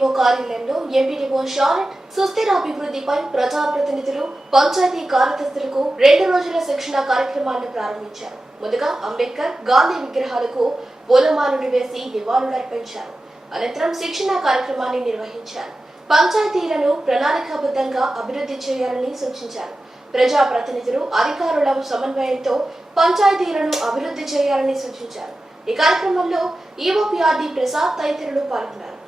MPDO కార్యాలయంలో MPDO షారెట్ సుస్థిరాభివృద్ధిపై ప్రజాప్రతినిధులు పంచాయతీ కార్యదర్శులకు 2 రోజుల శిక్షణ కార్యక్రమాన్ని ప్రారంభించారు. ముందుగా అంబేద్కర్, గాంధీ విగ్రహాలకు పూలమాలలు వేసి నివాళులర్పించారు. అనంతరం శిక్షణ కార్యక్రమాన్ని నిర్వహించారు. పంచాయతీలను ప్రణాళికాబద్ధంగా అభివృద్ధి చేయాలని సూచించారు. ప్రజాప్రతినిధులు, అధికారుల సమన్వయంతో పంచాయతీలను అభివృద్ధి చేయాలని సూచించారు. ఈ కార్యక్రమంలో ఈఓపీఆర్డీ ప్రసాద్ తదితరులు పాల్గొన్నారు.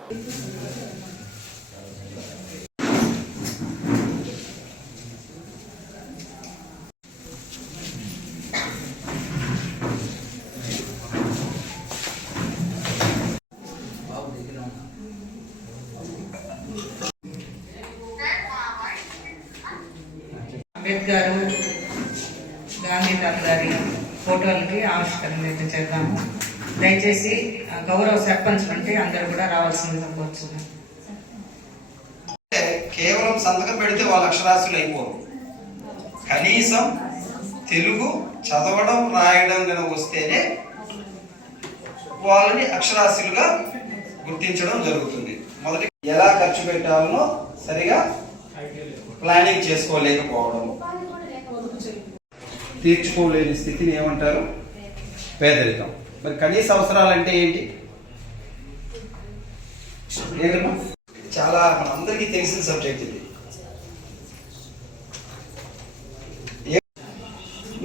అంబేద్కర్, గాంధీ తాత గారి ఫోటోలకి ఆవిష్కరణ చేద్దాము. దయచేసి గౌరవ సర్పంచ్ అంటే అందరూ కూడా రావాల్సిందిగా కోరుతున్నాను. కేవలం సంతకం పెడితే వాళ్ళు అక్షరాస్యులు అయిపోరు. కనీసం తెలుగు చదవడం రాయడం కనుక వస్తేనే వాళ్ళని అక్షరాస్యులుగా గుర్తించడం జరుగుతుంది. మొదటి ఎలా ఖర్చు పెట్టాలనో సరిగా ప్లానింగ్ చేసుకోలేకపోవడం, తీర్చుకోలేని స్థితిని ఏమంటారు? పేదరికం. మరి కనీస అవసరాలు అంటే ఏంటి? చాలా మనందరికీ తెలిసిన సబ్జెక్ట్ ఇది.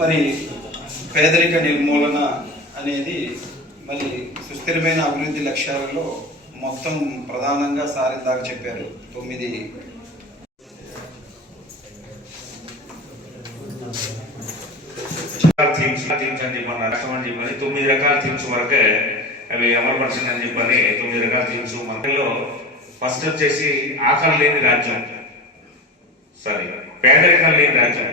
మరి పేదరిక నిర్మూలన అనేది మరి సుస్థిరమైన అభివృద్ధి లక్ష్యాలలో మొత్తం ప్రధానంగా సార్ ఇందాక చెప్పారు 9 థీమ్స్ అని చెప్పాను, రాష్ట్రం అని చెప్పని 9 రకాల థీమ్స్ వరకే అవి అమలుపరచండి అని చెప్పని 9 రకాల థీమ్స్. మనలో ఫస్ట్ వచ్చేసి ఆకలి లేని రాజ్యం, పేదరికం లేని రాజ్యం.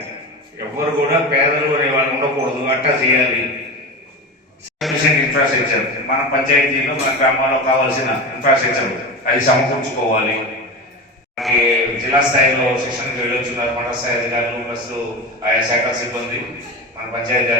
ఎవరు కూడా పేదలు అనే వాళ్ళు ఉండకూడదు, అట్టా చేయాలి. ఇన్ఫ్రాస్ట్రక్చర్ మన పంచాయతీలో మన గ్రామాల్లో కావాల్సిన ఇన్ఫ్రాస్ట్రక్చర్ అది సమకూర్చుకోవాలి. మనకి జిల్లా స్థాయిలో శిక్షణకు వెళ్ళొచ్చున్నారు మండల స్థాయి అధికారులు ప్లస్ ఆయా శాఖల సిబ్బంది మన పంచాయతీ